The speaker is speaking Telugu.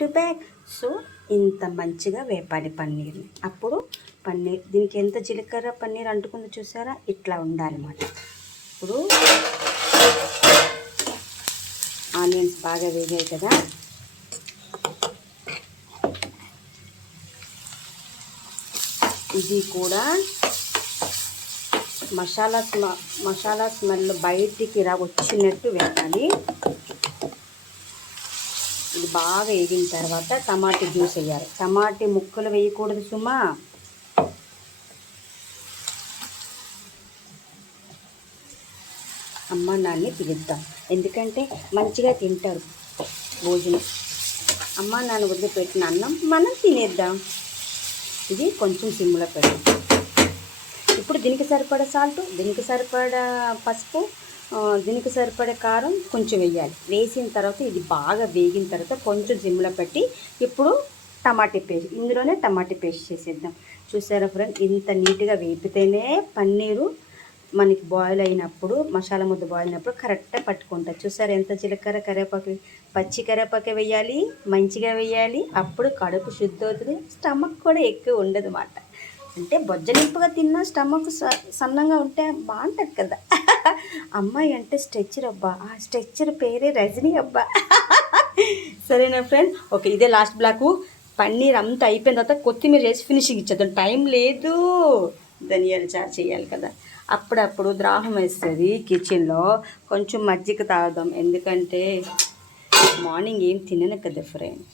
To back. సో ఇంత మంచిగా వేపాలి పన్నీర్ని. అప్పుడు పన్నీర్ దీనికి ఎంత జీలకర్ర పన్నీర్ అంటుకుందో చూసారా, ఇట్లా ఉండాలన్నమాట. ఇప్పుడు ఆనియన్స్ బాగా వేగాయి కదా, ఇది కూడా మసాలా స్మెల్ బయటికి వచ్చినట్టు వేయాలి. ఇది బాగా వేగిన తర్వాత టమాటా జ్యూస్ వేయాలి. టమాటా ముక్కలు వేయకూడదు సుమా. అమ్మ నాన్ని పిలుద్దాం, ఎందుకంటే మంచిగా తింటారు భోజనం. అమ్మ నాన్న వదిలిపెట్టిన అన్నం మనం తినేద్దాం. ఇది కొంచెం సిమ్లో పెడదాం. ఇప్పుడు దీనికి సరిపడా సాల్ట్, దీనికి సరిపడా పసుపు, దీనికి సరిపడే కారం కొంచెం వేయాలి. వేసిన తర్వాత ఇది బాగా వేగిన తర్వాత కొంచెం సిమ్లో పెట్టి ఇప్పుడు ఇందులోనే టమాటా పేస్ట్ చేసేద్దాం. చూసారా ఫ్రెండ్, ఇంత నీట్గా వేపితేనే పన్నీరు మనకి బాయిల్ అయినప్పుడు, మసాలా ముద్ద బాయిల్ అయినప్పుడు కరెక్ట్గా పట్టుకుంటుంది. చూసారా ఎంత జీలకర్ర, కరివేపాకు, పచ్చి కరివేపాకు వేయాలి, మంచిగా వేయాలి. అప్పుడు కడుపు శుద్ధి అవుతుంది, స్టమక్ కూడా ఎక్కువ ఉండదు అన్నమాట. అంటే బొజ్జలింపుగా తిన్నా స్టమక్ సన్నంగా ఉంటే బాగుంటుంది కదా. అమ్మాయి అంటే స్ట్రెచ్చర్ అబ్బా, ఆ స్ట్రెచ్చర్ పేరే రజనీ అబ్బా. సరేనా ఫ్రెండ్, ఓకే. ఇదే లాస్ట్ బ్లాకు. పన్నీర్ అంతా అయిపోయిన తర్వాత కొత్తిమీర చేసి ఫినిషింగ్ ఇచ్చేద్దాం. టైం లేదు, ధనియాలు చారు చేయాలి కదా. అప్పుడప్పుడు దాహం వేస్తుంది కిచెన్లో, కొంచెం మజ్జిగ తాగుదాం. ఎందుకంటే మార్నింగ్ ఏం తినను కదా ఫ్రెండ్.